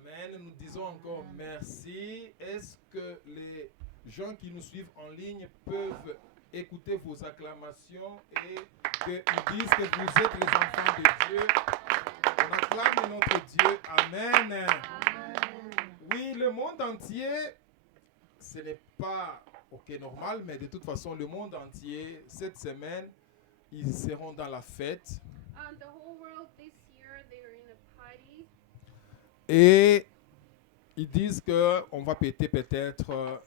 Amen. Nous disons encore merci. Est-ce que les gens qui nous suivent en ligne peuvent écouter vos acclamations et qu'ils disent que vous êtes les enfants de Dieu? On acclame notre Dieu. Amen. Oui, le monde entier, ce n'est pas normal, mais de toute façon, le monde entier, cette semaine, ils seront dans la fête. The whole world this year, they're in a party. Et ils disent qu'on va fêter peut-être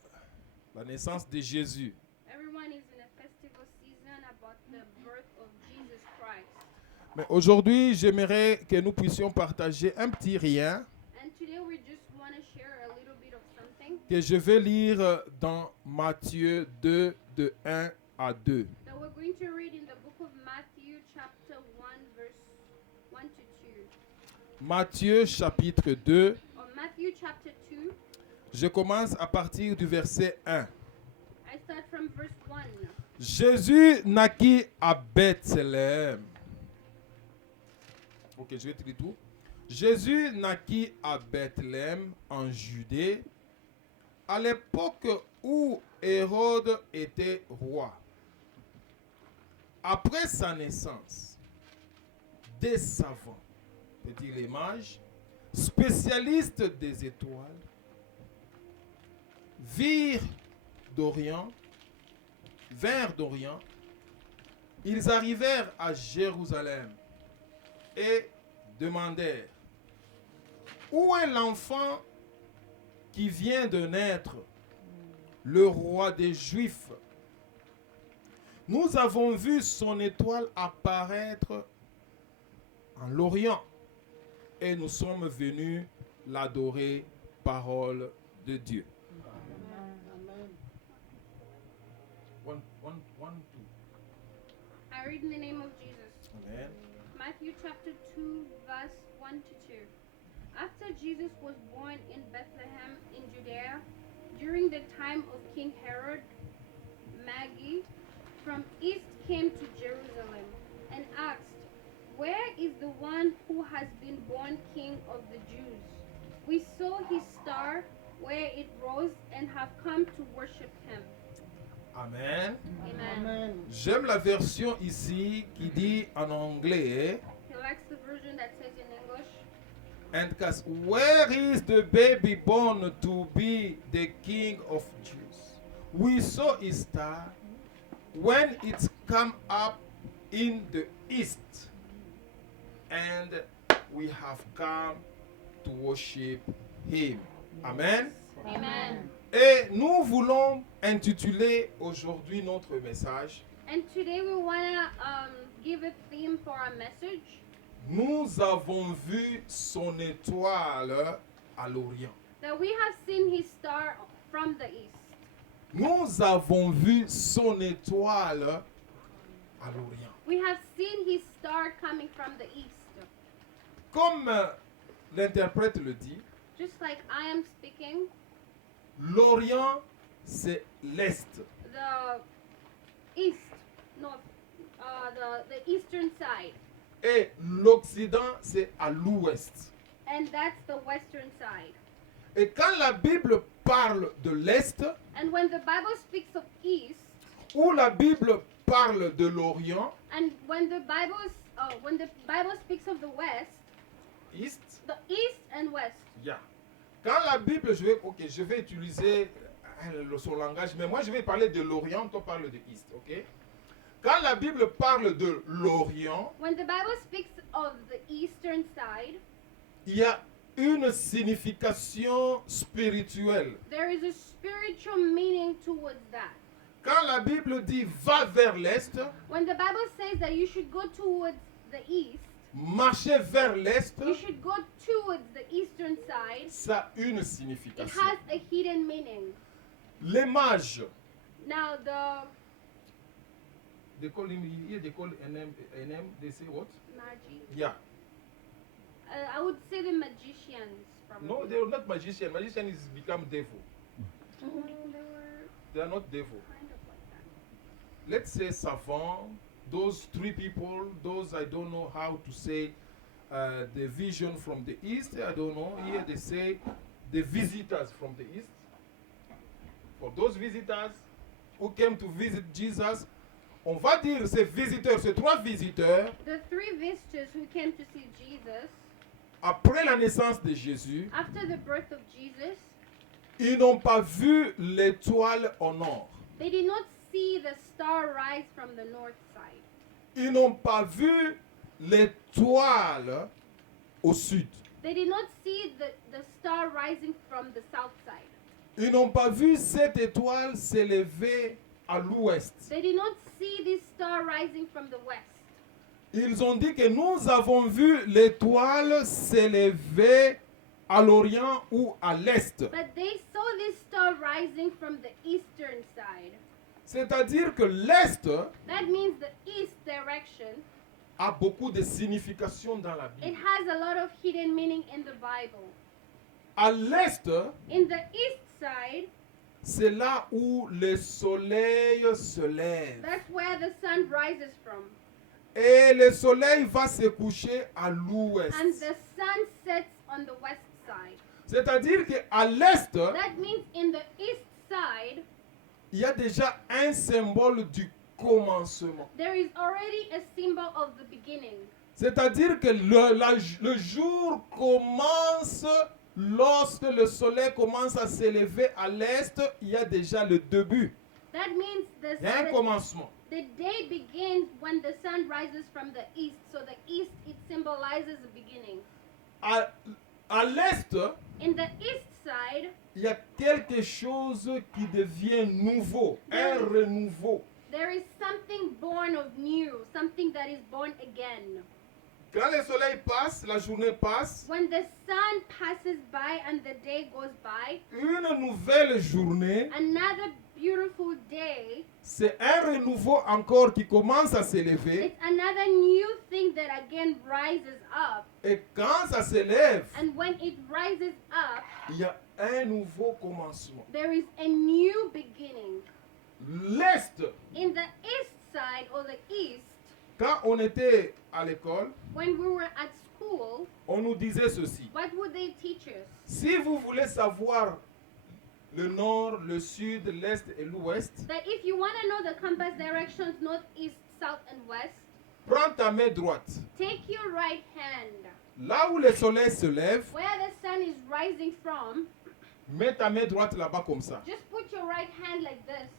la naissance de Jésus. Everyone is in a festival season about the birth of Jesus Christ. Mais aujourd'hui, j'aimerais que nous puissions partager un petit rien And today we just want to share a little bit of something que je vais lire dans Matthieu 2, de 1 à 2. that we're going to read in the book of Matthew chapter 1 verse 1 to 2. Matthieu chapitre 2, Or Matthew chapter 2, je commence à partir du verset 1. I start from verse 1. Jésus naquit à Bethléem. Ok, je vais te lire tout. Jésus naquit à Bethléem en Judée, à l'époque où Hérode était roi. Après sa naissance, des savants, c'est-à-dire les mages, spécialistes des étoiles, vinrent d'Orient, ils arrivèrent à Jérusalem et demandèrent: où est l'enfant qui vient de naître, le roi des Juifs? Nous avons vu son étoile apparaître en l'Orient et nous sommes venus l'adorer. Parole de Dieu. One, two. I read in the name of Jesus. Amen. Matthew chapter 2 verse 1 to 2. After Jesus was born in Bethlehem in Judea, during the time of King Herod, Magi from east came to Jerusalem and asked, where is the one who has been born King of the Jews? We saw his star where it rose and have come to worship him. Amen. Amen. J'aime la version ici qui dit en anglais, He likes the version that says in English, and cast, where is the baby born to be the King of Jews? We saw his star when it come up in the east, and we have come to worship him. Amen. Amen. Et nous voulons intituler aujourd'hui notre message: And today we want to give a theme for our message. nous avons vu son étoile à l'Orient. That we have seen his star from the east. Nous avons vu son étoile à l'Orient. We have seen his star coming from the east. Comme l'interprète le dit, Just like I am speaking, l'Orient, c'est l'Est. the east, north, the eastern side. Et l'Occident, c'est à l'Ouest. And that's the western side. Et quand la Bible parle de l'Est, And when the Bible speaks of east, ou la Bible parle de l'Orient, and when the Bible speaks of the west, East, the east and west. yeah. Quand la Bible, je vais utiliser son langage, mais moi je vais parler de l'Orient, toi parle de East, ok? Quand la Bible parle de l'Orient, When the Bible speaks of the eastern side, il y a une signification spirituelle. there is a spiritual meaning towards that. Quand la Bible dit va vers l'Est, When the Bible says that you should go towards the east, marcher vers l'Est, you should go towards the eastern side, ça a une it signification. has a hidden meaning. Les mages, Now they call NM, they say what? magi, Yeah. I would say the magicians probably. No, they are not magician. Magician is become devil. Mhm, they were They are not devil. kind of like that. Let's say savant, those three people, those I don't know how to say, the vision from the east. I don't know. Here they say the visitors from the east. For those visitors who came to visit Jesus, on va dire ces visiteurs, ces trois visiteurs, The three visitors who came to see Jesus après la naissance de Jésus, after the birth of Jesus, ils n'ont pas vu l'étoile au nord. they did not see the star rise from the north side. Ils n'ont pas vu l'étoile au sud. They did not see the star rising from the south side. Ils n'ont pas vu cette étoile s'élever à l'ouest. They did not see this star rising from the west. Ils ont dit que nous avons vu l'étoile s'élever à l'orient ou à l'est. But they saw this star rising from the eastern side. C'est-à-dire que l'est That means the east direction. a beaucoup de signification dans la It Bible. has a lot of hidden meaning in the Bible. À l'est, In the east side, c'est là où le soleil se lève. that's where the sun rises from. Et le soleil va se coucher à l'ouest. And the sun sets on the west side. C'est-à-dire qu'à l'est, That means in the east side, il y a déjà un symbole du commencement. there is already a symbol of the beginning. C'est-à-dire que le jour commence lorsque le soleil commence à s'élever à l'est, il y a déjà le début. That means Il y a un commencement. the day begins when the sun rises from the east. So the east, it symbolizes the beginning. À l'est, In the east side, il y a quelque chose qui devient nouveau, un renouveau. there is something born of new, something that is born again. Quand le soleil passe, la journée passe, When the sun passes by and the day goes by, une nouvelle journée, another beautiful day, c'est un renouveau encore qui commence à s'élever. it's another new thing that again rises up. Et quand ça s'élève, And when it rises up, il y a un nouveau commencement. there is a new beginning. L'Est, In the east side or the east, quand on était à l'école, when we were at school, on nous disait ceci. what would they teach us? Si vous voulez savoir le nord, le sud, l'est et l'ouest, That if you want to know the compass directions, north, east, south, and west, prends ta main droite. take your right hand. Là où le soleil se lève, Where the sun is rising from, mets ta main droite là-bas comme ça. just put your right hand like this.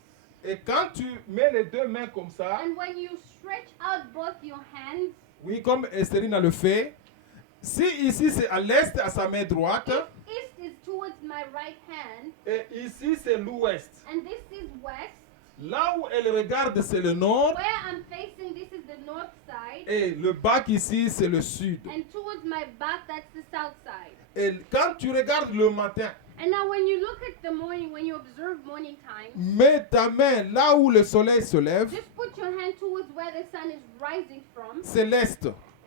Et quand tu mets les deux mains comme ça, And when you stretch out both your hands, oui, comme Estherine le fait, si ici c'est à l'est, à sa main droite, if east is towards my right hand, et ici c'est l'ouest. and this is west, Là où elle regarde, c'est le nord, where I'm facing, this is the north side, et le bac ici, c'est le sud. and towards my back, that's the south side. Et quand tu regardes le matin, And now when you look at the morning, when you observe morning time, mets ta main là où le soleil se lève, just put your hand towards where the sun is rising from. c'est l'est.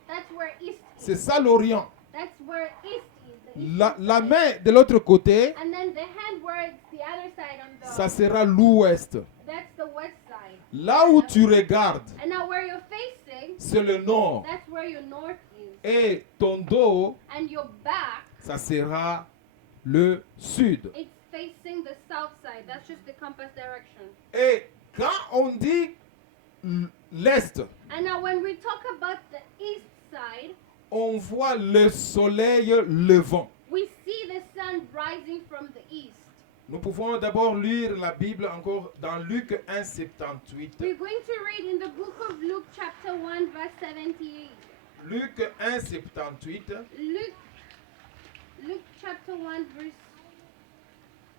That's where east C'est is. ça l'orient. That's where east is. The eastern La side. main de l'autre côté, And then the hand where it's the other side on the, ça sera l'ouest. that's the west side. Là où tu regardes, And now where you're facing, c'est le nord. that's where your north is. Et ton dos, And your back, ça sera le sud. it's facing the south side. That's just the compass direction. Et quand on dit l'est, And now when we talk about the east side, on voit le soleil levant. we see the sun rising from the east. Nous pouvons d'abord lire la Bible encore dans Luc 1, 78. We're going to read in the book of Luke chapter 1 verse 78. Luc 1, 78. Luke chapter 1 verse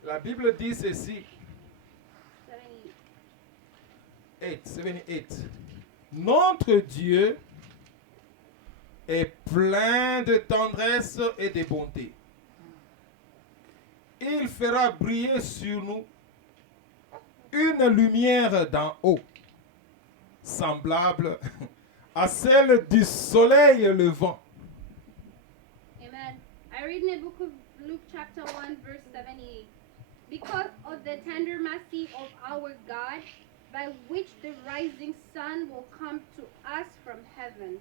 La Bible dit ceci. 78. 78. Notre Dieu est plein de tendresse et de bonté. Il fera briller sur nous une lumière d'en haut, semblable à celle du soleil levant. Amen. I read in the book of Luke chapter 1 verse 78. Because of the tender mercy of our God, by which the rising sun will come to us from heaven.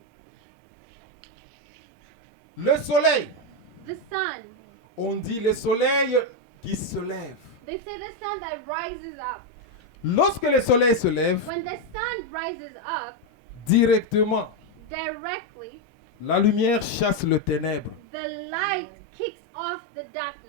Le soleil, the sun. on dit le soleil qui se lève. They say the sun that rises up. Lorsque le soleil se lève, When the sun rises up directement, directly, la lumière chasse le ténèbre. the light kicks off the darkness.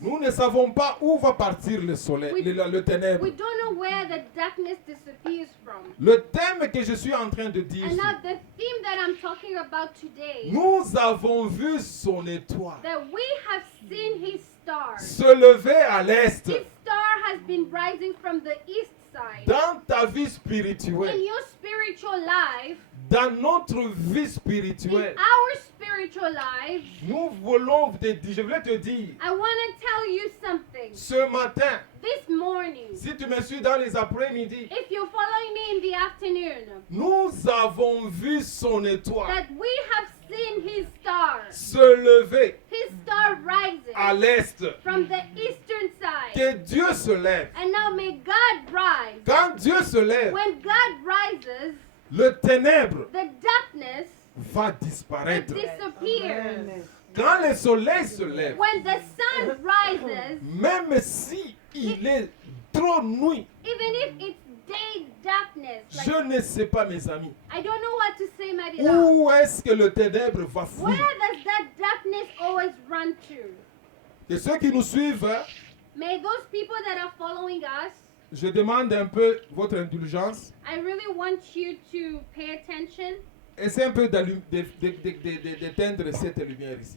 Nous ne savons pas où va partir le soleil, le ténèbre. We don't know where the darkness disappears from. Le thème que je suis en train de dire, And now the theme that I'm talking about today, nous avons vu son étoile that we have seen his star. se lever à l'est. His star has been rising from the east side. Dans ta vie In spirituelle, your spiritual life, dans notre vie in spirituelle, our spiritual life, nous voulons te dire, je voulais te dire, I want to tell you something. ce matin, This morning, si tu me suis dans les après-midi, if you're following me in the afternoon, nous avons vu son étoile that we have seen his star, se lever his star à rising l'est. from the eastern side. Que Dieu se lève. And now may God rise. Quand Dieu se lève, When God rises, le ténèbre the darkness va disparaître. disappears. Quand le soleil se lève, When the sun rises, même si il est trop nuit, even if it's day darkness, like, je ne sais pas, mes amis, I don't know what to say, my beloved. où est-ce que le ténèbre va Where fuir? does that darkness always run to? Et ceux qui nous suivent, hein, May those people that are following us, je demande un peu votre indulgence. I really want you to pay attention. Essayez un peu d'éteindre cette lumière ici.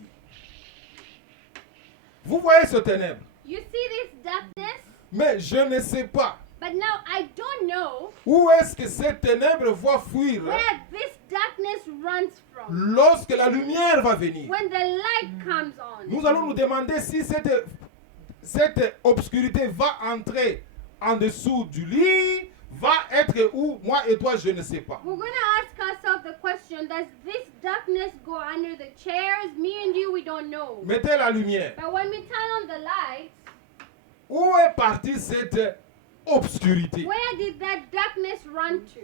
Vous voyez ce ténèbre, You see this darkness, mais je ne sais pas but now I don't know où est-ce que cette ténèbre va fuir where this darkness runs from. lorsque la lumière va venir. When the light comes on, Nous allons nous demander si cette obscurité va entrer en dessous du lit, va être où, moi et toi, je ne sais pas. we're going to ask ourselves the question, does this darkness go under the chairs? Me and you, we don't know. Mettez la lumière. But when we turn on the lights, Où est partie cette obscurité? where did that darkness run to?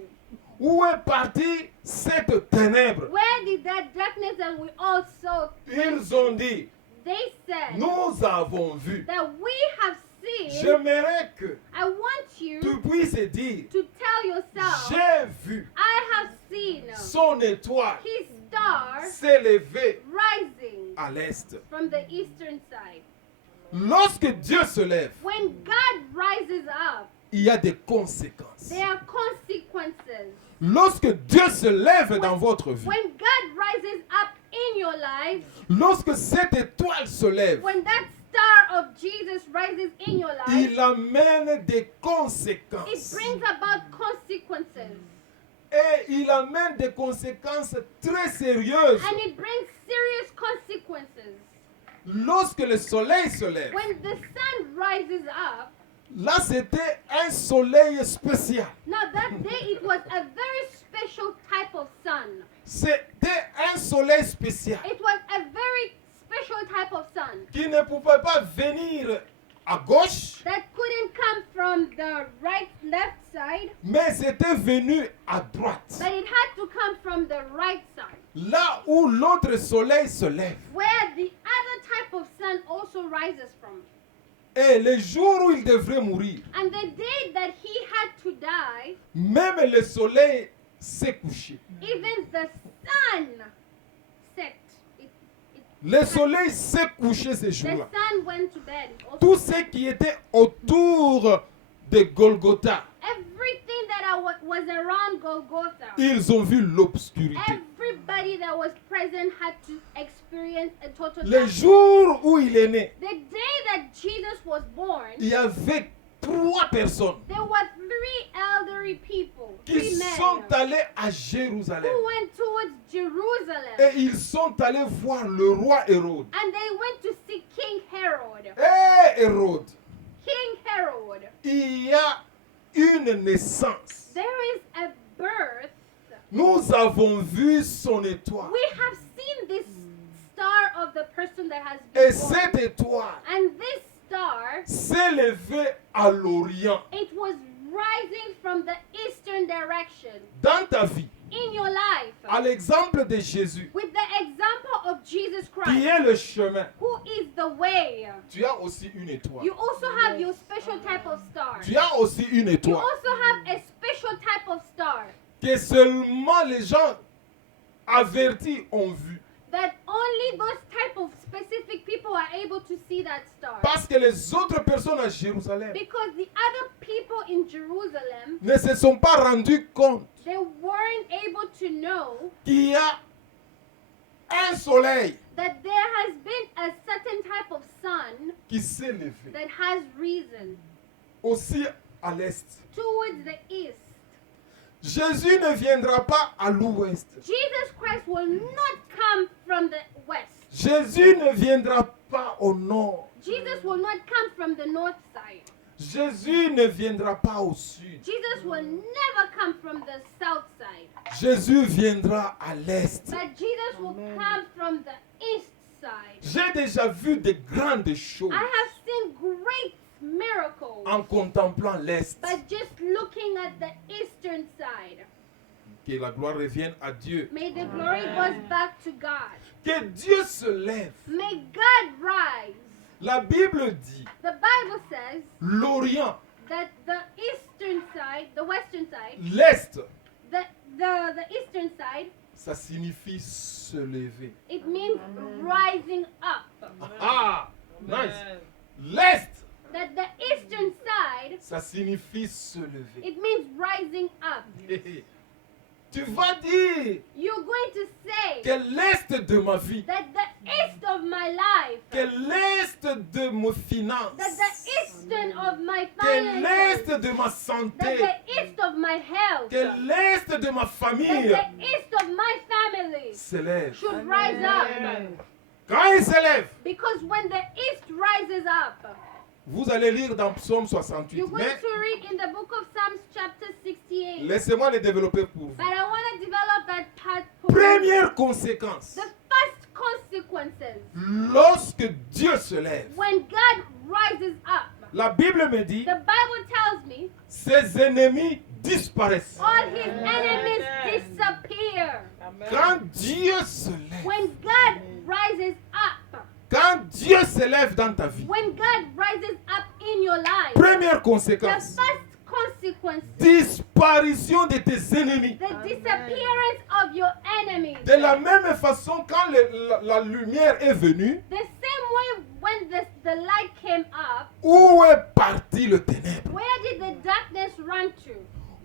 Où est partie cette ténèbre? Where did that darkness that we all saw? Ils ont dit, They said nous avons vu. that we have seen. J'aimerais que I want you tu puisses dire, to tell yourself, j'ai vu I have seen son étoile his star s'élever rising à l'est. from the eastern side. Lorsque Dieu se lève, When God rises up, il y a des conséquences. there are consequences. Lorsque Dieu se lève dans votre vie, When God rises up in your life, lorsque cette étoile se lève, when that star of Jesus rises in your life, il amène des it conséquences. brings about consequences. Et il amène des conséquences très sérieuses. And it brings serious consequences. Lorsque le soleil se lève, When the sun rises up, là c'était un soleil spécial. now that day it was a very special type of sun. C'était un soleil spécial It was a very special type of sun qui ne pouvait pas venir à gauche, that couldn't come from the left side, mais c'était venu à droite. but it had to come from the right side, Là où l'autre soleil se lève. where the other type of sun also rises from. Et le jour où il devrait mourir, And the day that he had to die, même le soleil s'est couché. even the sun set. Le soleil s'est couché ce The jour-là. sun went to bed. Tout ce qui était autour de Golgotha, Everything that was around Golgotha, ils ont vu l'obscurité. everybody that was present had to experience a total Le darkness. jour où il est né, The day that Jesus was born, il y avait 3 personnes there were 3 elderly people, qui 3 sont men, allés à Jérusalem. who went towards Jerusalem, Et ils sont allés voir le roi Hérode. and they went to see King Herod. Et Hérode, King Herod, il y a une naissance. there is a birth. Nous avons vu son étoile. We have seen this star of the person that has Et been born. cette étoile And this star, s'est levée à l'Orient. it was rising from the eastern direction Dans ta vie, in your life. à l'exemple de Jésus, With the example of Jesus qui Christ, est le chemin, who is the way, tu as aussi une étoile. you also have your special type of star. Tu as aussi une You étoile also have a special type of star que seulement les gens avertis ont vu. that only those type of specific people are able to see that star. Parce que les autres personnes à Jérusalem Because the other people in Jerusalem, ne se sont pas rendus compte they weren't able to know qu'il y a un soleil that there has been a certain type of sun qui s'est levé that has risen aussi à l'est. towards the east. Jésus ne viendra pas à l'ouest. Jesus Christ will not come from the west. Jésus ne viendra pas au nord. Jesus will not come from the north side. Jésus ne viendra pas au sud. Jesus will never come from the south side. Jésus viendra à l'est. But Jesus will come from the east side. J'ai déjà vu de grandes choses I have seen great miracles en contemplant l'est. by just looking at the eastern side. Que la gloire revienne à Dieu. May the glory goes back to God. Que Dieu se lève. May God rise. La Bible dit The Bible says l'Orient, that the eastern side, the western side, l'est, the eastern side, ça signifie se lever. it means rising up. Ah, nice. L'est, That the eastern side, ça signifie se lever. it means rising up. Tu vas dire You're going to say que l'est de ma vie, that the east of my life, que l'est de mes finances, that the eastern of my que l'est finances, de ma that santé, the east of my health, que l'est de ma that famille the east of my family se lève. should rise up. Quand il se lève, Because when the east rises up, vous allez lire dans Psaume 68. you're going Mais to read in the book of Psalms chapter 68. laissez-moi le développer pour vous. But I want to develop that part for you. Première conséquence, The first consequences lorsque Dieu se lève, when God rises up. la Bible me dit, The Bible tells me ses ennemis disparaissent. all his enemies disappear. Quand Dieu se lève, When God rises up, quand Dieu se lève dans ta vie, when God rises up in your life, première the conséquence, first consequence, disparition de tes ennemis. the disappearance of your enemies. De la même façon, quand la lumière est venue, The same way when the light came up, où est parti le ténèbre? where did the darkness run to?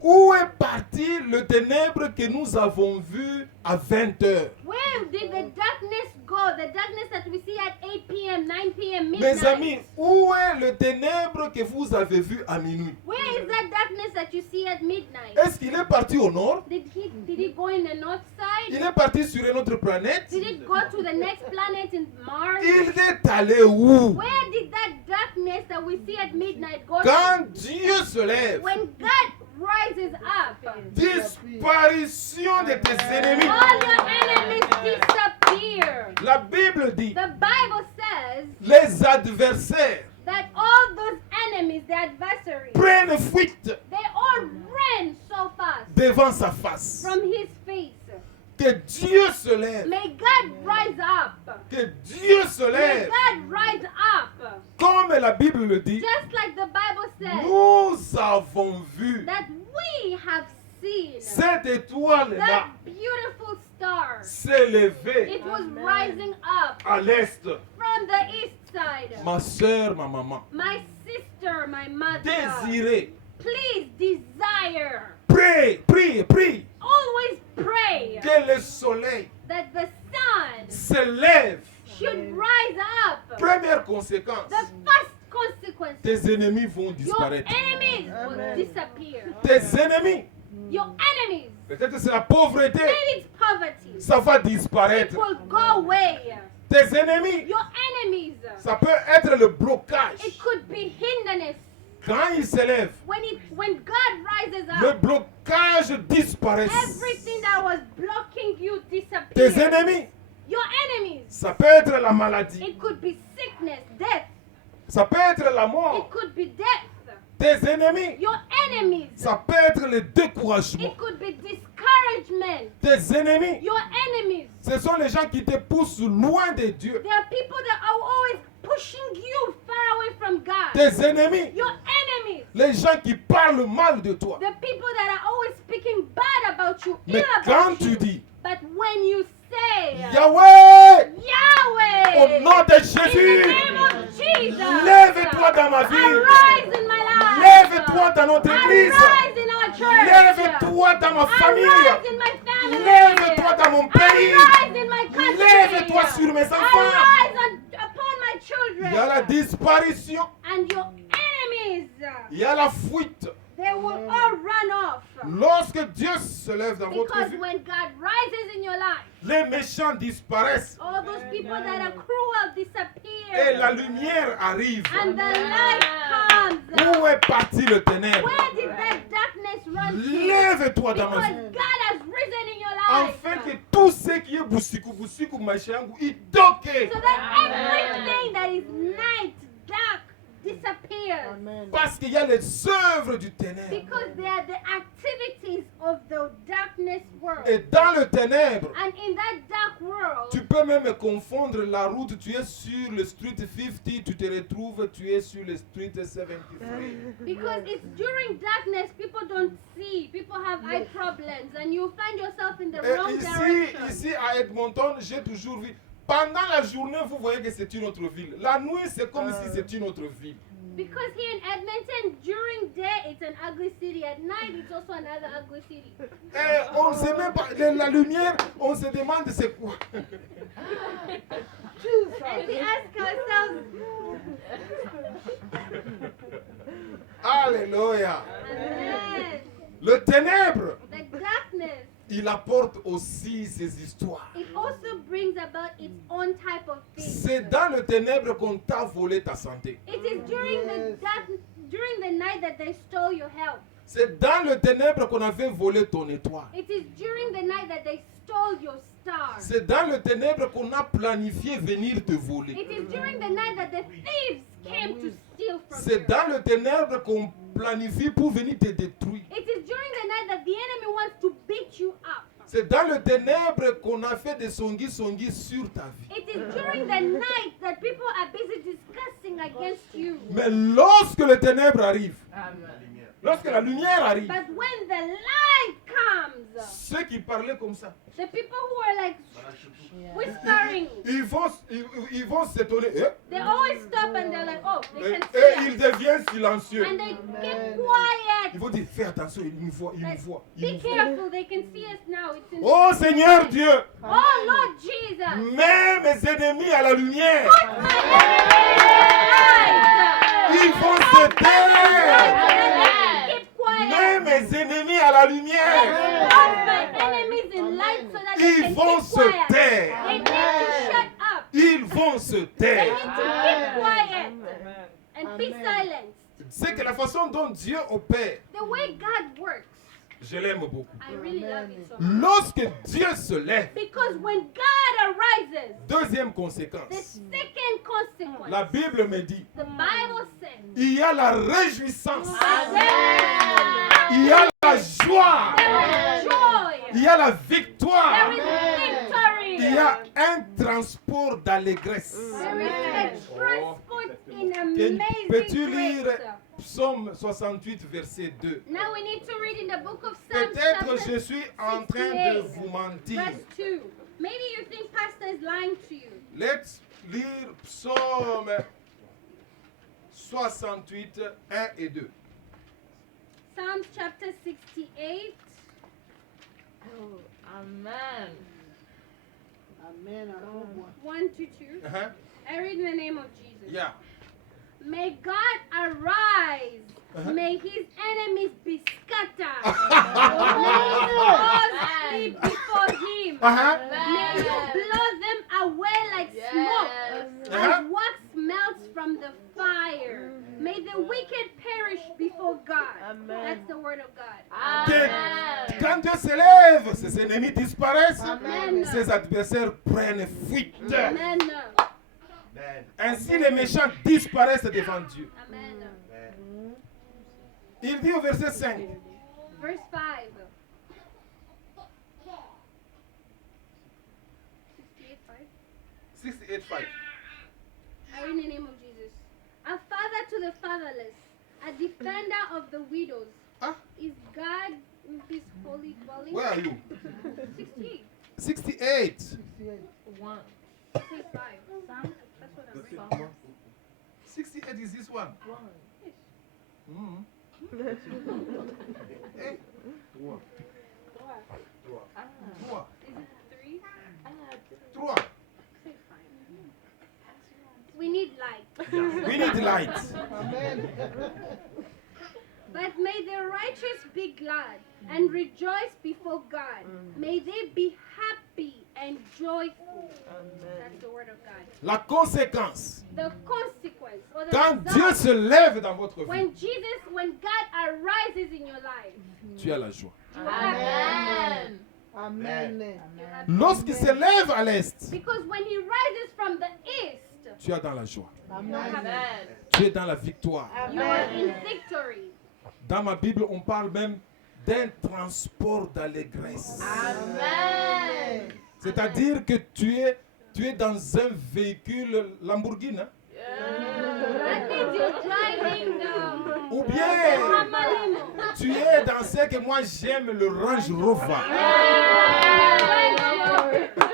Où est parti le ténèbre que nous avons vu à 20 heures? Where did the darkness go? The darkness that we see at 8 p.m., 9 p.m., Mes midnight. amis, où est le ténèbre que vous avez vu à minuit? Where is that darkness that you see at midnight? Est-ce qu'il est parti au nord? Did he go in the north Il side? est parti sur une autre planète? Did it go to the next planet in Mars? Il est allé où? Where did that darkness that we see at midnight go Quand to? Dieu se lève, When God rises up, disparition de tes ennemis. all your enemies disappear. La Bible dit, The Bible says les adversaires that all those enemies, the adversaries, prennent fuite they all ran so fast devant sa face. from his face. Que Dieu se lève. May God rise up. Que Dieu se May lève. God rise up. Comme la Bible le dit, Just like the Bible says nous avons vu that we have seen cette étoile-là that beautiful star. s'élever It was rising up à l'est. from the east side. Ma soeur, ma maman, My sister, my mother, désirez, please desire. prie, prie, prie Always pray que le soleil that the sun se lève. should rise up. Première conséquence, The first consequence, tes ennemis vont your disparaître. enemies will disappear. Tes ennemis, Your enemies, peut-être que c'est la pauvreté, maybe it's poverty, ça va it disparaître. will go away. Tes ennemis, Your enemies, ça peut être le blocage. it could be hindrance. Quand ils se lèvent, When God rises le up, blocage disparaît. everything that was blocking you Tes disappears. ennemis, Your enemies, ça peut être la maladie, it could be sickness, death. ça peut être la It mort. could be death. tes ennemis. Your enemies. Ça peut être le découragement. It could be discouragement. Tes ennemis, Your enemies. ce sont les gens qui te poussent loin de Dieu. There are people that are always pushing you far away from God. Tes ennemis, Your enemies. les gens qui parlent mal de toi. The people that are always speaking bad about you, Mais ill quand about tu you. dis But when you say Yahweh, Yahweh, au nom de in the Jésus, name of Jesus, lève-toi dans ma vie. arise in my life. Lève-toi dans notre église. Arise in our church. Lève-toi dans ma famille. Arise in my family. Lève-toi dans mon pays. Arise in my country. Lève-toi sur mes enfants. Arise upon my children. Il y a la disparition. And your enemies, Il y a la fuite. they will all run off. Lorsque Dieu se lève dans votre Because vie, when God rises in your life, les méchants disparaissent all those people that are cruel et disappear. la lumière arrive. And the light comes. Où est parti le ténèbre? Where did that darkness run to? Lève-toi dans ma Because vie. God has risen in your life. Afin que tout ce qui est busiku maisha yangu itoke. So that everything that is night, dark, disappears. Parce qu'il y a les œuvres du ténèbre. Because they are the activities of the darkness world. Et dans le ténèbre, And in that dark world, tu peux même confondre la route. Tu es sur le street 50, tu te retrouves, tu es sur le street 73. because it's during darkness, people don't see. People have eye problems, and you find yourself in the Et wrong direction. ici à Edmonton, j'ai toujours vu. Pendant la journée, vous voyez que c'est une autre ville. La nuit, c'est comme si c'était une autre ville. Because here in Edmonton, during day it's an ugly city. At night it's also another ugly city. Et on ne sait même pas, la lumière, on se demande c'est quoi. And we ask ourselves, Alléluia. Amen. Le ténèbre, The darkness, il apporte aussi ses histoires. it also brings about its own type of thing. C'est dans le ténèbre qu'on t'a volé ta santé. It is during the night that they stole your health. C'est dans le ténèbre qu'on avait volé ton étoile. It is during the night that they stole your star. C'est dans le ténèbre qu'on a planifié venir te voler. It is during the night that the thieves came to steal from you. C'est dans le ténèbre qu'on planifie pour venir te détruire. It is during the night that the enemy wants to beat you up. C'est dans le ténèbre qu'on a fait des songi sur ta vie. It is during the night that people are busy discussing against you. Mais lorsque le ténèbre arrive, lorsque la lumière arrive, But when the light comes, ceux qui parlaient comme ça, the people who are like whispering, ils vont s'étonner. they always stop and they're like, oh, they Et can see ils us. deviennent silencieux. And they get quiet. Ils vont dire, fais attention, il nous voit, il nous Like, voit. be Il nous voit. careful, they can see us now. It's in Oh Seigneur Dieu, oh Lord Jesus. mets mes ennemis à la lumière. My enemies Ils vont se taire. keep quiet. Mets mes ennemis à la lumière. Put my enemies in light so that they Ils can vont keep se quiet. They taire. need to shut up. Ils vont se They taire. need to keep quiet and be silent. C'est que la façon dont Dieu opère, The way God works, je l'aime beaucoup. I really love it so much. Lorsque Dieu se lève, Because when God arises, deuxième the conséquence, second consequence, la Bible me dit, the Bible says, il y a la réjouissance, there il y a la joie, is joy, il y a la there victoire, is victory, il y a un transport d'allégresse. there is a transport in Peux-tu amazing lire grace. Psaume 68, verset 2? Now we need to read in the book of Psalms Peut-être chapter je suis en train de 68, vous mentir. verse 2. Maybe you think pastor is lying to you. Let's lire Psaume 68, 1 et 2. Psalms chapter 68, Amen. Amen. 1 to 2. Uh-huh. I read in the name of Jesus. Yeah. May God arise. Uh-huh. May his enemies be scattered. May his foes flee before him. Uh-huh. May you blow them away like smoke Uh-huh. as wax melts from the fire. May the wicked perish before God. Amen. That's the word of God. Que quand Dieu se lève, ses ennemis disparaissent, Amen. ses adversaires prennent fuite. Amen. Ainsi les méchants disparaissent devant Dieu. Amen. Il dit au verset 5. Verse 5. 68:5. I read in the name of Jesus. A father to the fatherless, a defender of the widows, Ah, is God in his holy dwelling. where are you? 68. 68. 1. Says 5. That's what I'm reading. 68 is this one. Yes. Mhm. Eh, Four. trois. Is it 3? Trois. Say 5. We need light. We need light. Amen. But may the righteous be glad and rejoice before God. May they be happy and joyful. That's the word of God. La conséquence, The consequence or the quand Dieu result, se lève dans votre vie, when God arises in your life, tu as la joie. you have Amen. Amen. you have- Lorsqu'il se lève à l'est, because when he rises from the east, tu es dans la joie. Amen. Tu es dans la victoire. you are in victory. Dans ma Bible, on parle même d'un transport d'allégresse. Amen. C'est-à-dire que tu es dans un véhicule Lamborghini, hein? That means you're driving Ou the bien Hamalimo. tu es dans ce que moi j'aime, le Range Rover.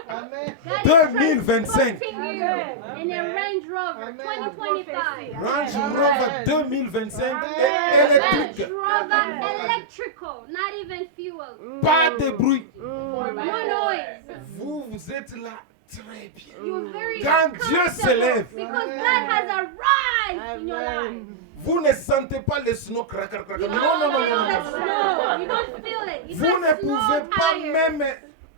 Amen. 2025. Putting you in a Range Rover Amen. 2025. Range Rover 2025 est Range électrique. Rover electrical, not even fuel. Pas de bruit. No noise. Vous êtes là très bien. You're very Quand Dieu se comfortable lève, because God has arrived in your life. vous ne sentez pas le snow crac, crac, crac. You Non, don't non, non, feel non, the non. snow. You don't feel it. It's Vous ne not pouvez snow pas tired. même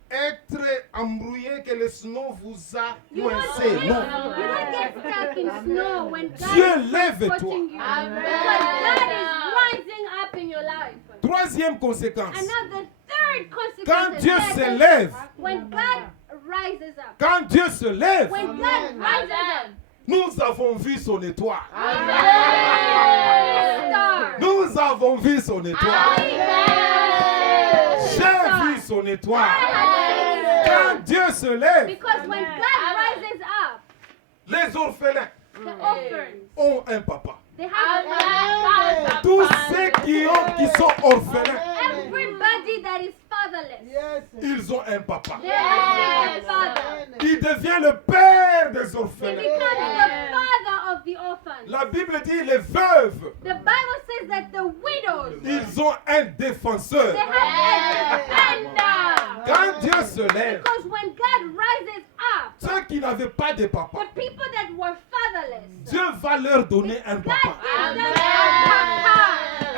être embrouillé que le snow vous a You don't coincé. get- Non. you don't get stuck in snow when God Dieu is lève-toi. putting you. Because God is rising up in your life. Troisième conséquence. And now the third Quand consequence Dieu is se that lève, when God rises up. quand Dieu se lève, When God rises up, nous avons vu son étoile. star. Nous avons vu son étoile. J'ai vu son étoile. Quand Dieu se lève, Because when God rises up, les orphelins the orphans, ont un papa. they have a father. Tous ceux qui sont orphelins, Everybody that is fatherless, Yes. ils ont un papa. they have a father. Il devient le père des He orphelins. becomes the father of the orphans. La Bible dit les veuves, The Bible says that the widows, ils ont un défenseur. they have a defender. Quand Dieu se lève, Because when God rises up, ceux qui n'avaient pas de papa, the people that were fatherless, Dieu va leur donner un God papa. gives them a papa.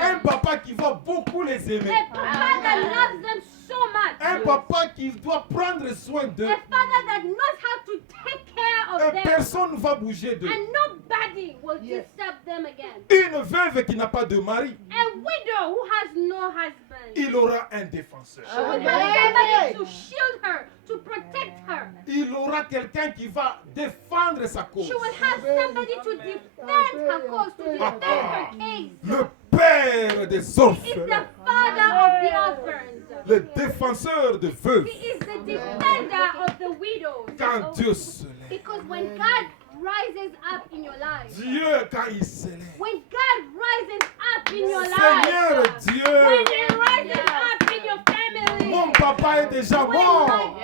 Un papa qui va beaucoup les aimer. A papa that loves them so much. Un papa qui doit prendre soin d'eux. A father that knows how to take care of Et them. personne ne va bouger d'eux. And nobody will Yes. disturb them again. Une veuve qui n'a pas de mari, A widow who has no husband. il aura un défenseur. She will have somebody to shield her, to protect her. Il aura quelqu'un qui va défendre sa cause. She will have somebody to defend her cause, to defend her case. Le père des He is orphelins. the father of the orphans. Le défenseur de veuves. He is the defender of the widows. Quand Dieu se lève. Because when God rises up in your life, Dieu, quand il se lève. when God rises up in your Seigneur life, Dieu, when He rises up in your family, mon papa est déjà when my mort. God,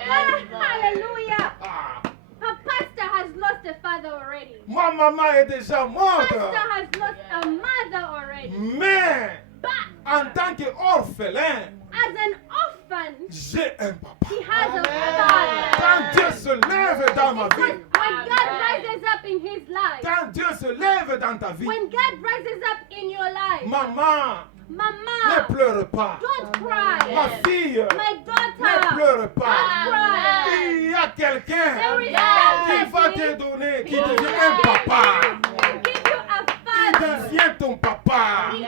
hallelujah, Ah, her pastor has lost a father already. ma maman est déjà morte. Pastor has lost a mother already. Mais But en tant qu'orphelin, as an orphan, j'ai un papa. he has a Quand father. Dieu se lève dans ma Because vie, when God rises up in his life, quand Dieu se lève dans ta vie, when God rises up in your life, maman, ne Mama, pleure pas. don't cry. Ma fille, My ne daughter, pleure pas. don't cry. Il y a quelqu'un There is qui va te somebody donner, qui who devient un papa. will give you a Il father. devient ton papa. He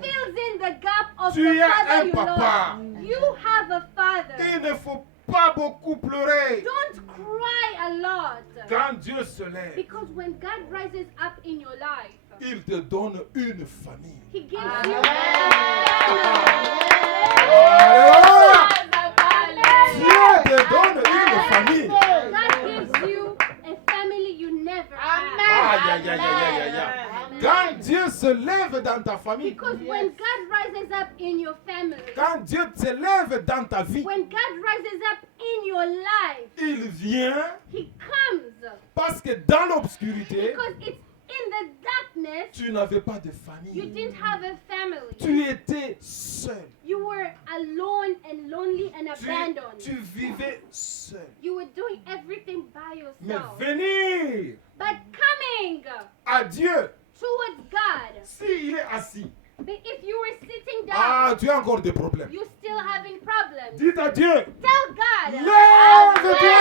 fills in the gap of Tu the as father un you papa. lost. You have a father. Il ne faut pas beaucoup pleurer. Don't cry a lot. Quand Dieu se lève, Because when God rises up in your life, il te donne une famille. He gives Amen. you Alléluia! Dieu te donne une famille. God gives you a family you never had. Aïe, aïe, aïe, aïe, aïe, aïe. Quand Dieu se lève dans ta famille, Because when God rises up in your family, quand Dieu se lève dans ta vie, when God rises up in your life, il vient He comes. parce que dans l'obscurité, Because it's in the darkness, tu n'avais pas de you famille. didn't have a family. Tu étais seul. You were alone and lonely and abandoned. Tu vivais seul. You were doing everything by Mais yourself. venir But coming à Dieu, towards God, s'il est assis, but if you were sitting down, ah, tu as encore des problèmes. you're still having problems. Dites à Dieu, Tell God, lève-toi!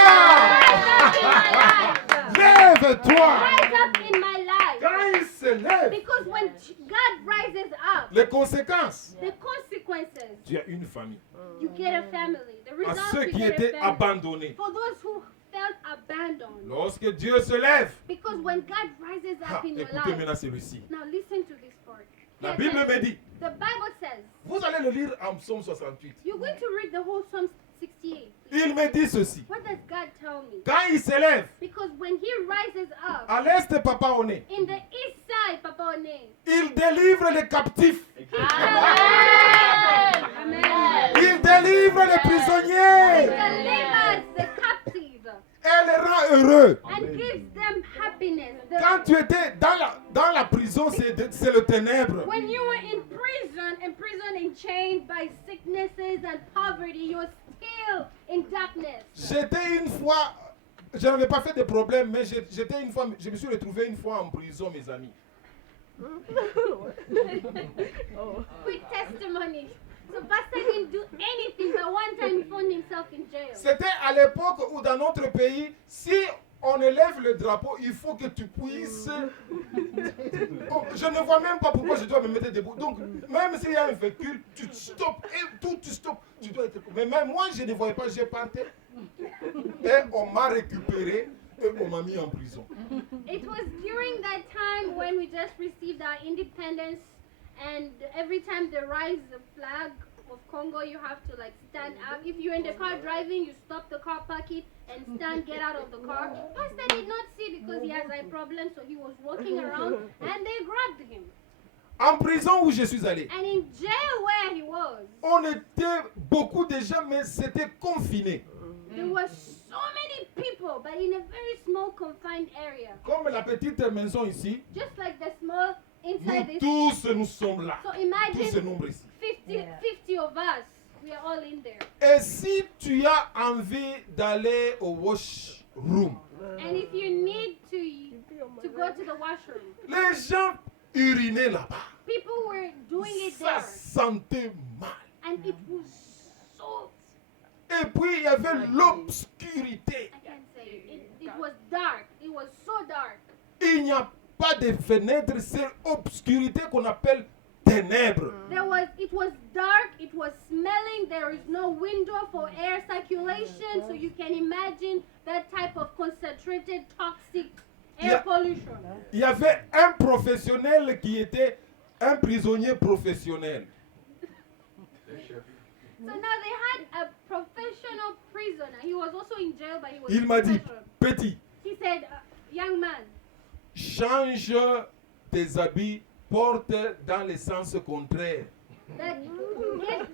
Lève-toi! rise up in my life. Quand il se lève, Because when God rises up, les conséquences, the consequences, tu as une famille. you get a family. The À results, ceux you qui get étaient a family. abandonnés. For those who felt abandoned. Lorsque Dieu se lève, Because when God rises up in your écoutez life, maintenant celui-ci. now listen to this part. La Pay Bible me attention. dit, The Bible says, vous allez le lire en Psaume 68. you're going to read the whole Psalm 68. Il me dit ceci. What does God tell me? Quand il se lève, Because when He rises up, à l'est Papa Oné, in the east side, Papa One, il délivre les captifs. Amen. Il délivre les He prisonniers. delivers the captive Et les rend heureux. and gives them happiness. The- Quand tu étais dans la prison, c'est le ténèbre. when you were in prison and chained by sicknesses and poverty, you're still in darkness. J'étais une fois, je n'avais pas fait de problème, mais j'étais une fois, je me suis retrouvé une fois en prison, mes amis. Quick testimony. So Pastor didn't do anything, but one time he found himself in jail. C'était à l'époque où dans notre pays, si on élève le drapeau, il faut que tu puisses... Oh, je ne vois même pas pourquoi je dois me mettre debout. Donc, même s'il y a un véhicule, tu stoppes, et tout, tu stoppes. Tu dois être... Mais même moi, je ne voyais pas, j'ai parté. Et on m'a récupéré et on m'a mis en prison. It was during that time when we just received our independence, and every time they rise the flag of Congo, you have to like stand up. If you're in the car driving, you stop the car, park it, and stand, get out of the car. Pastor did not see because he has eye problems, so he was walking around, and they grabbed him. En prison où je suis allé, And in jail where he was, on était beaucoup de gens, mais c'était confiné. there were so many people, but in a very small confined area. Comme la petite maison ici, Just like the small inside nous this. tous, nous sommes là. So Tous ce imagine nombre ici. 50 of us. We are all in there. Et si tu as envie d'aller au washroom, And if you need to go to the washroom, les gens urinaient là-bas. people were doing it Ça there. sentait mal. And it was so, Et puis il y avait l'obscurité. I can't say it. It was dark. It was so dark. Il n'y a pas de fenêtre, c'est obscurité qu'on appelle ténèbres. It was dark. It was smelling. There is no window for air circulation. So you can imagine that type of concentrated toxic air Yeah. pollution. Il y avait un professionnel qui était un prisonnier professionnel. So now they had a professional prisoner. He was also in jail, but he was Il m'a dit, professional. petit, He said, young man, change tes habits, porte dans le sens contraire. that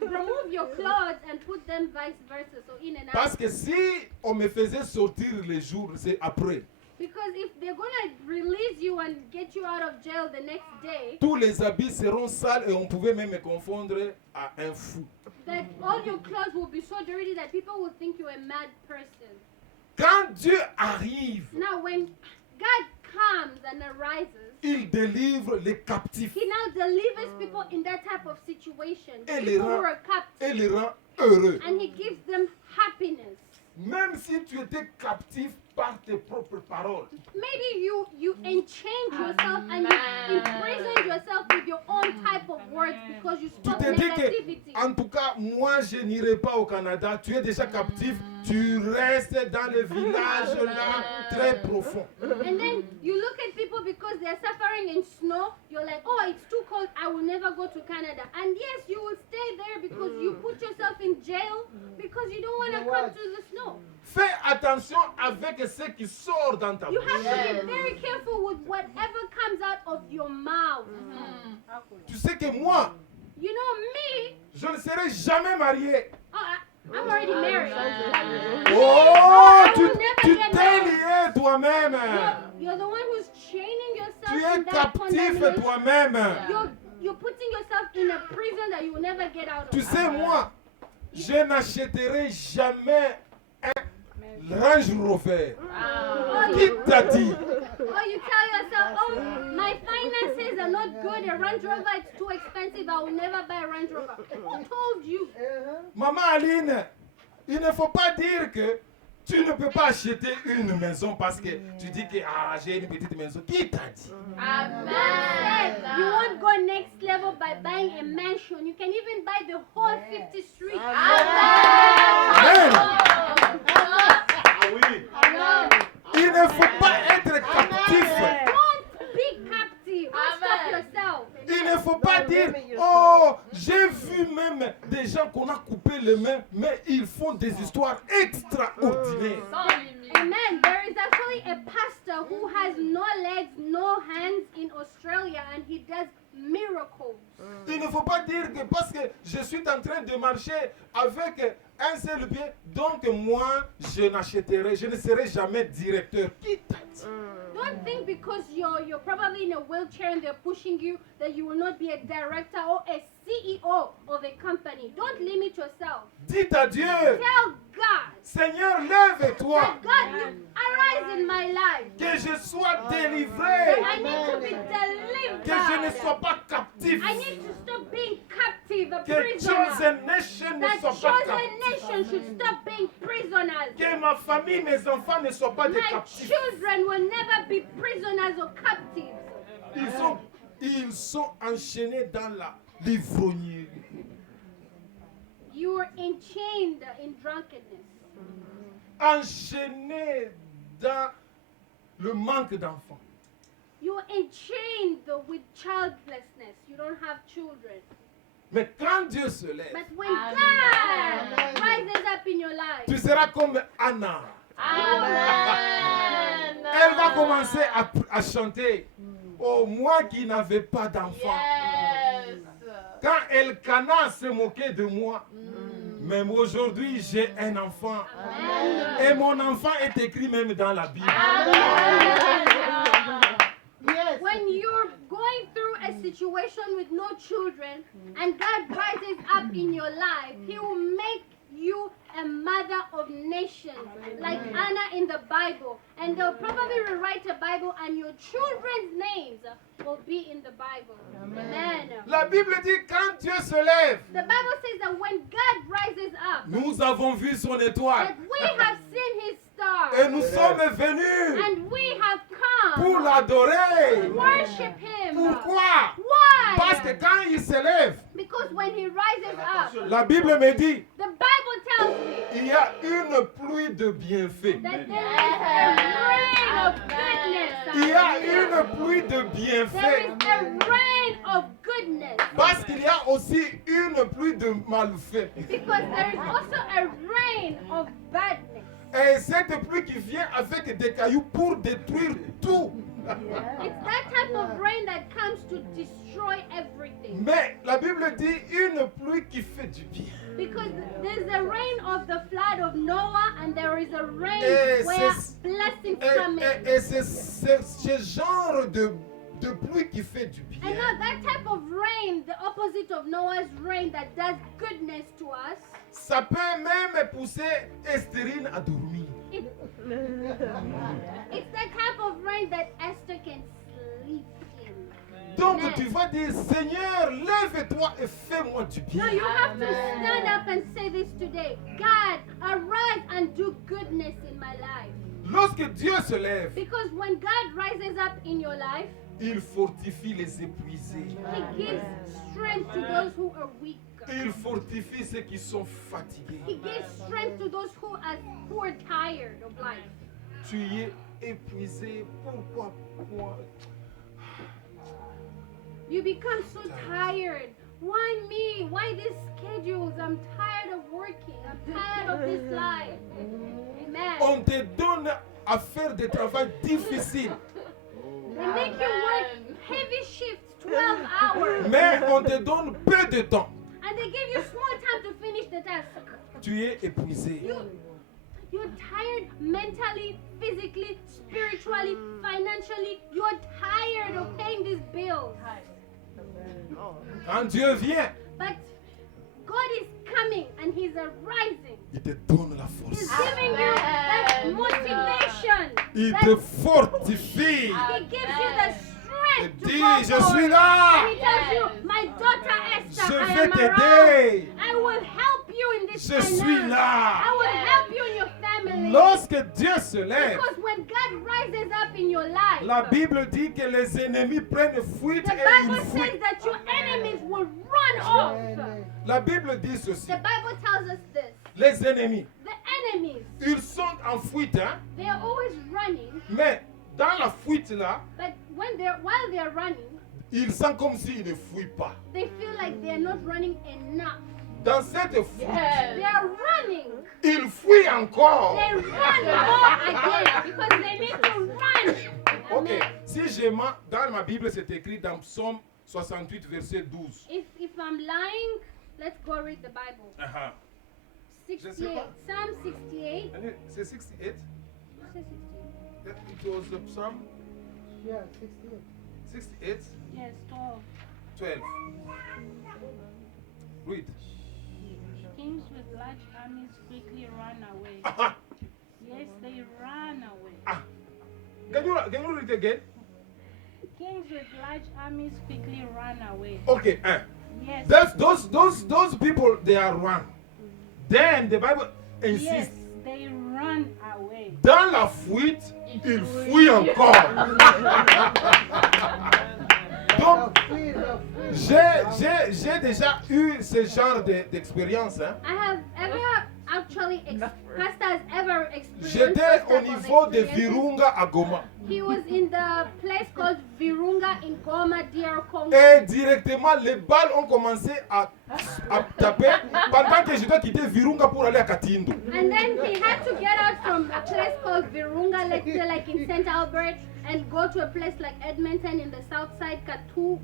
remove your clothes and put them vice versa, so in and out. Parce que si on me faisait sortir les jours, c'est après. Because if they're gonna release you and get you out of jail the next day, Tous les habits seront sales et on pouvait même me confondre à un fou. that all your clothes will be so dirty that people will think you're a mad person. Quand Dieu arrive, Now, when God comes and arises, il délivre les captifs He now delivers people in that type of situation. Et les People who rend- are captive, et les rend heureux. and He gives them happiness. Même si tu étais captif par tes propres paroles. Maybe you enchained yourself and you imprisoned yourself with your own type of words because you Tu spoke te dis negativity. que en tout cas, moi, je n'irai pas au Canada. Tu es déjà captif. Tu restes dans le village là, très profond. And then you look at people because they're suffering in snow. You're like, oh, it's too cold. I will never go to Canada. And yes, you will stay there because you put yourself in jail because you don't want to come to the snow. Fais attention avec ce qui sort dans ta You bouche. have to be very careful with whatever comes out of your mouth. Tu sais que moi, You know me. je ne serai jamais marié. Oh, I'm already married. Oh, I tu will never tu get t'es married. lié toi-même. You're the one who's chaining yourself Tu es in that captif condemnation. toi-même. You're putting yourself in a prison that you will never get out of. Tu sais, moi, je n'achèterai jamais un Range Rover. Qui t'a dit? Or you tell yourself, oh, my finances are not good. A Range Rover is too expensive. I will never buy a Range Rover. Who told you? Maman Aline, il ne faut pas dire que tu ne peux pas acheter une maison parce que tu dis que j'ai une petite maison. Qui t'a dit? Said you won't go next level by buying a mansion. You can even buy the whole 50th Street. Amen. Il ne faut pas être captif. Don't be captive. Don't stop yourself. Il ne faut pas dire, oh, j'ai vu même des gens qu'on a coupé les mains, mais ils font des histoires extraordinaires. Amen. There is actually a pastor who has no legs, no hands in Australia, and he does miracles. Il ne faut pas dire que parce que je suis en train de marcher avec un seul pied, donc moi, je ne serai jamais directeur. Qui t'a dit? Don't think because you're probably in a wheelchair and they're pushing you that you will not be a director or a CEO of a company. Don't limit yourself. Dites à Dieu, Tell God, Seigneur, lève-toi, that God, you arise in my life. que je sois That délivré, I need to be que je ne delivered. sois pas captif, I need to stop being captive, a que prisoner. Chosen Nation ne That soit pas chosen captif, nation should stop being prisoners. que ma famille, mes enfants ne soient pas des My captifs. children will never be prisoners or captives. Ils sont enchaînés dans l'ivrognerie. You are enchained in drunkenness. Enchaînés dans le manque d'enfants. You are enchained with childlessness. You don't have children. Mais quand Dieu se lève, But when God rises up in your life, tu seras comme Anna. Amen. Elle va commencer à chanter. Oh, moi qui n'avais pas d'enfant. Yes. Quand Elkanah se moquait de moi, même aujourd'hui j'ai un enfant. Et mon enfant est écrit même dans la Bible. Yes. when you're going through a situation with no children and God rises up in your life, He will make you a mother of nations, like Anna in the Bible. And they'll probably rewrite a Bible and your children's names will be in the Bible. Amen. La Bible dit quand Dieu se lève, The Bible says that when God rises up, nous avons vu son étoile that we have seen His star, et nous sommes venus and we have pour come l'adorer. to worship Him. Pourquoi? Why? Parce que quand il se lève, Because when He rises up, la Bible me dit, the Bible tells me il y a une pluie de bienfaits. that there is a rain of Il y a goodness. une pluie de There bienfaits. is a rain of goodness. Parce qu'il y a aussi une pluie de malfaits. Because there is also a rain of badness. Et cette pluie qui vient avec des cailloux pour détruire tout. It's that type of rain that comes to destroy everything. Mais la Bible dit une pluie qui fait du bien. Because there's a rain of the flood of Noah and there is a rain where blessings come in. Et c'est ce genre de pluie qui fait du bien. And now that type of rain, the opposite of Noah's rain that does goodness to us, Ça peut même pousser Estherine à dormir. it's that type of rain that Esther can sleep in. Donc tu vas dire, Seigneur, lève-toi et fais-moi du No, bien. you have to stand up and say this today. God, arise and do goodness in my life. Lorsque Dieu se lève, Because when God rises up in your life, il fortifie les épuisés. He gives strength to those who are weak. Il fortifie ceux qui sont fatigués. He gives strength to those who are tired of life. Tu es épuisé. Pourquoi moi? You become so tired. Why me? Why these schedules? I'm tired of working. I'm tired of this life. Amen. On te donne à faire des travaux difficiles. They make you work heavy shifts, 12 hours. Mais on te donne peu de temps. And they give you small time to finish the task. Tu es épuisé. You're tired mentally, physically, spiritually, financially. You're tired of paying these bills. Quand Dieu vient, But God is coming and He's arising. il te donne la He's force. giving you that motivation. Il That te fortifie. He gives you the Il strength to dit, go je forward. suis là. And He tells you, my daughter Esther, Je I vais am around. t'aider. I will help you in this Je suis finance. là. I will help you in your family. Lorsque Dieu se lève, Because when God rises up in your life, la Bible dit que les ennemis prennent fuite the et Bible ils says fuient. that your enemies will run off. La Bible dit ceci. The Bible tells us this. Les ennemis, The enemies, ils sont en fuite, hein? they are always running, Mais dans la fuite là, but while they're running, ils sentent comme s'ils ne fuient pas. they feel like they're not running enough. Dans cette fuite, They are running. ils fuient encore. They run more again because they need to run. Ok, Amen. si je mens, dans ma Bible c'est écrit dans Psaume 68 verset 12. If I'm lying, let's go read the Bible. Uh-huh. 68, Psalm 68. C'est 68? You say 68? It was the Psalm Yeah, 68. 68, Yes, 12. 12. Read. Kings with large armies quickly run away. Aha. Yes, they run away. Ah. Can you read again? Kings with large armies quickly run away. Okay. Yes. Those people, they are one. Then the Bible Yes, insists. they run away. Dans la fuite, ils fuient encore. Donc, j'ai déjà eu ce genre d'expérience. Hein. I have ever actually, Pastor has ever experienced. J'étais this au type of niveau de experience. Virunga à Goma. He was in the place called Virunga in Goma, DR Congo. Et directement, les balles ont commencé à taper pendant que je dois quitter Virunga pour aller à Katindo. And then he had to get out from a place called Virunga, let's say like in St. Albert, and go to a place like Edmonton in the south side, Katu,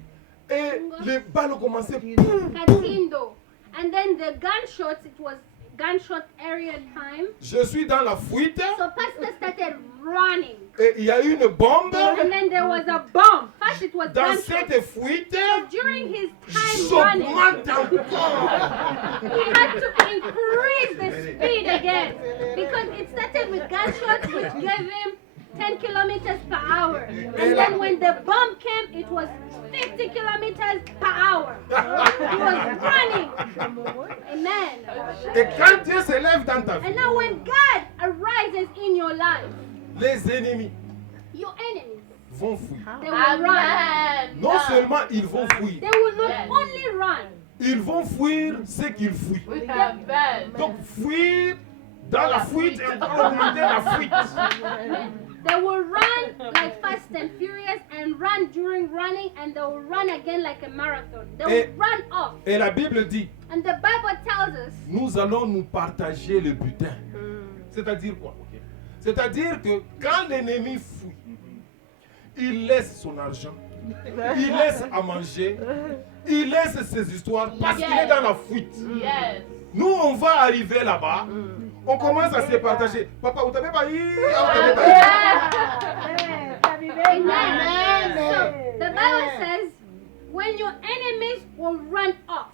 Et les balles ont commencé. Katindo. And then the gunshots, it was gunshot area time. Je suis dans la fuite So Pastor started running. et il y a eu une bombe. And then there was a bomb. First it was Dans gunshot. cette fuite, So during his time running, j'augmente encore. he had to increase the speed again. Because it started with gunshots, which gave him 10 kilometers per hour. And then when the bomb came, it was 50 kilometers per hour. He was running. Amen. Et quand Dieu se lève dans ta vie, And now when God arises in your life, les ennemis your enemies, vont fuir. they will run. Amen. Non seulement ils vont fuir, They will not Yes. only run, ils vont fuir ce qu'ils fuient. Amen. Donc fuir dans la fuite et encore augmenter la fuite. they will run like Fast and Furious and run during running, and they will run again like a marathon. They will Et- run off. Et la Bible dit, And the Bible tells us, nous allons nous partager le butin. C'est-à-dire quoi? C'est-à-dire que quand l'ennemi fuit, il laisse son argent, il laisse à manger, il laisse ses histoires parce qu'il est dans la fuite. Yes. Nous, on va arriver là-bas, on commence à se partager. Papa, vous t'avez pas eu? Ah, vous t'avez pas eu? Amen. So the Bible says, when your enemies will run off,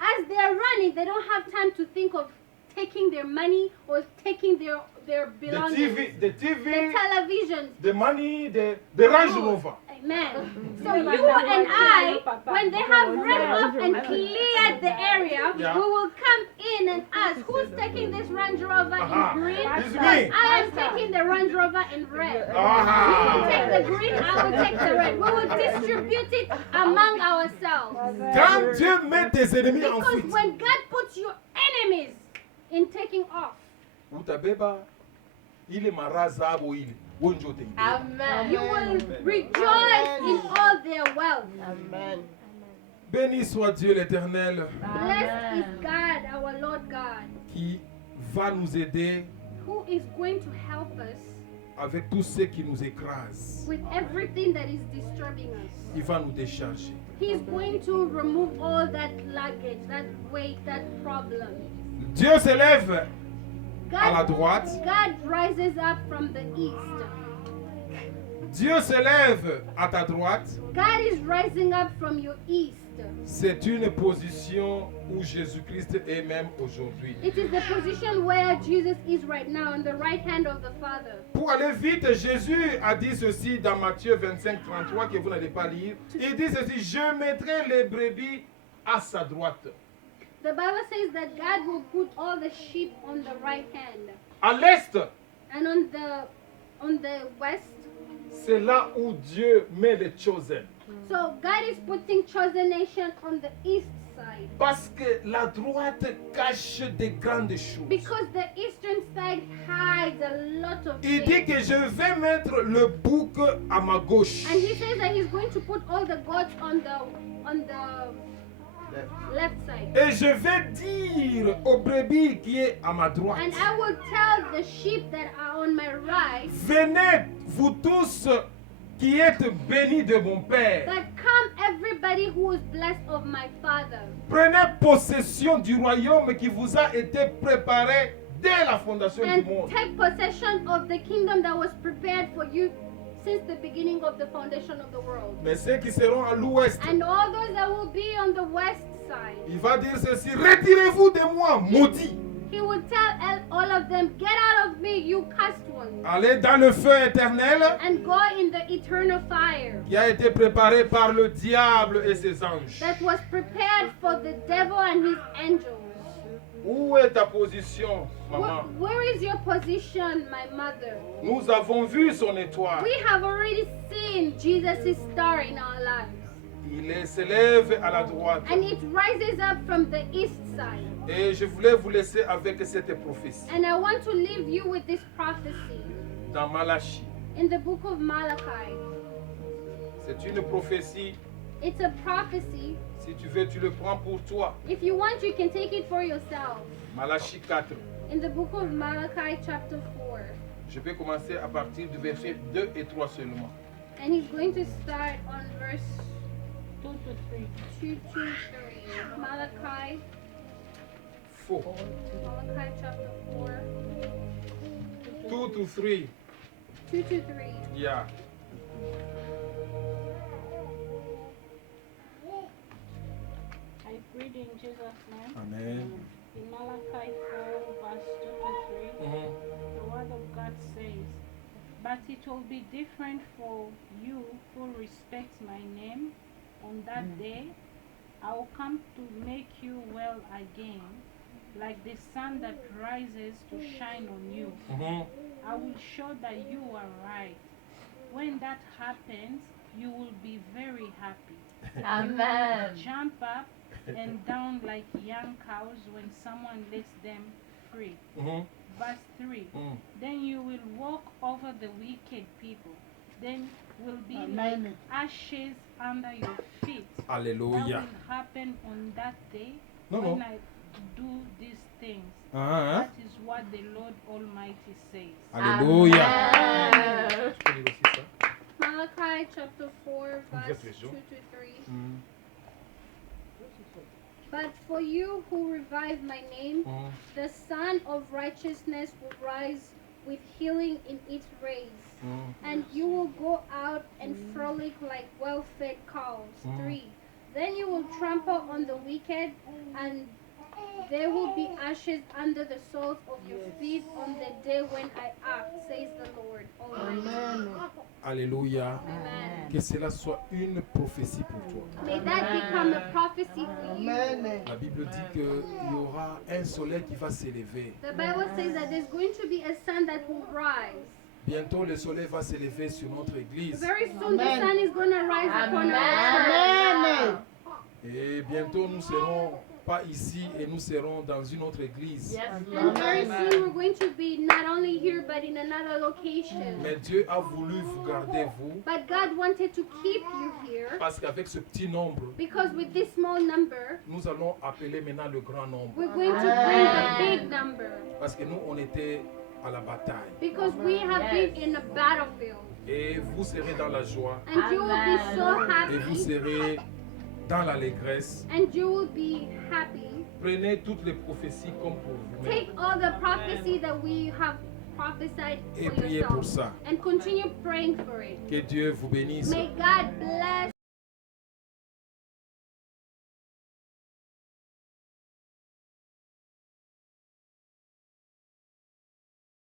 as they're running, they don't have time to think of taking their money or taking their The belongings, TV, the televisions, the money, the Range Rover. Amen. So you and I, when they have run off and cleared the area, Yeah. we will come in and ask, who's taking this Range Rover in green? It's me. I am taking the Range Rover in red. You will take the green, I will take the red. We will distribute it among ourselves. Quand Dieu met tes ennemis en Because fuite, when God puts your enemies in taking off, utabeba ile maraza abo ile wonjote. Amen. you will rejoice in all their wealth. Amen. Béni soit Dieu l'Éternel Blessed is God, our Lord God, qui va nous aider who is going to help us avec tout ce qui nous écrase. with everything that is disturbing us. Il va nous décharger. He's going to remove all that luggage, that weight, that problem. Dieu s'élève à la droite. God rises up from the east. Dieu s'élève à ta droite. God is rising up from your east. C'est une position où Jésus-Christ est même aujourd'hui. It is the position where Jesus is right now, on the right hand of the Father. Pour aller vite, Jésus a dit ceci dans Matthieu 25, 33, que vous n'allez pas lire. Il dit ceci, je mettrai les brebis à sa droite. The Bible says that God will put all the sheep on the right hand. À l'est, And on the west, c'est là où Dieu met les chosen. so God is putting chosen nation on the east side. Parce que la droite cache des grandes choses. Because the eastern side hides a lot of Il things. dit que je vais mettre le bouc à ma gauche. And he says that he's going to put all the goats on the left side. Et je vais dire aux brebis qui est à ma droite, And I will tell the sheep that are on my right venez vous tous qui êtes bénis de mon Père. that come everybody who is blessed of my Father. Prenez possession du royaume qui vous a été préparé dès la fondation du And monde. take possession of the kingdom that was prepared for you since the beginning of the foundation of the world. Mais ceux qui seront à l'ouest, And all those that will be on the west side, il va dire ceci, retirez-vous de moi, maudits. he will tell all of them, get out of me, you cursed ones, Allez dans le feu éternel and go in the eternal fire qui a été préparé par le diable et ses anges. that was prepared for the devil and his angels. Où est ta position, maman? Where is your position, my mother? Nous avons vu son étoile. We have already seen Jesus' star in our lives. S'élève à la droite. And it rises up from the east side. Et je voulais vous laisser avec cette prophétie. And I want to leave you with this prophecy Dans Malachie. in the book of Malachi. C'est une prophétie. It's a prophecy. Si tu veux, tu le prends pour toi. If you want, you can take it for yourself. Malachie 4. In the book of Malachi, chapter 4. Je vais commencer à partir du verset 2 et 3 seulement. And he's going to start on verse 2 to 3. 2 to 3. Malachi, Faux. Malachi chapter 4. 2 to 3. 2 to 3. Yeah. I read in Jesus' name. Amen. In Malachi 4, verse 2 to 3, the word of God says, but it will be different for you who respect my name. On that day, I will come to make you well again, like the sun that rises to shine on you. I will show that you are right. When that happens, you will be very happy. Amen. Jump up and down like young cows when someone lets them free. Verse 3. Then you will walk over the wicked people. Then will be like ashes under your feet. That Alléluia. will happen on that day No, when no. I do these things. Hein? That is what the Lord Almighty says. Alléluia. Amen. Tu peux lire aussi ça? Malachi chapter 4, verse Verse 2 2. to 3. But for you who revive my name, the sun of righteousness will rise with healing in its rays. And you will go out and frolic like well-fed cows. 3. Then you will trample on the wicked and There will be ashes under the soles of your feet on the day when I act, says the Lord Almighty. Amen. Alléluia. Amen. Que cela soit une prophétie pour toi. May that become a prophecy for you. Amen. La Bible dit qu'il y aura un soleil qui va s'élever. The Bible says that there's going to be a sun that will rise. Bientôt, le soleil va s'élever sur notre église. Very soon the Amen. sun is going to rise upon our Amen. Et bientôt, nous serons pas ici et nous serons dans une autre église. Yes, church. Lord. And very soon we're going to be not only here but in another location. Mais Dieu a voulu vous garder, vous, But God wanted to keep you here parce qu'avec ce petit nombre, because with this small number, nous allons appeler maintenant le grand nombre. we're going to bring the big number. Parce que nous, on était à la bataille. Because we have been in a battlefield. Et vous serez dans la joie. And you will be so Et vous happy. serez dans l'allégresse. And you will be happy. Prenez toutes les prophéties comme pour vous-même. Take all the prophecy that we have prophesied Et for priez pour yourself. ça. And continue praying for it. Que Dieu vous bénisse. May God bless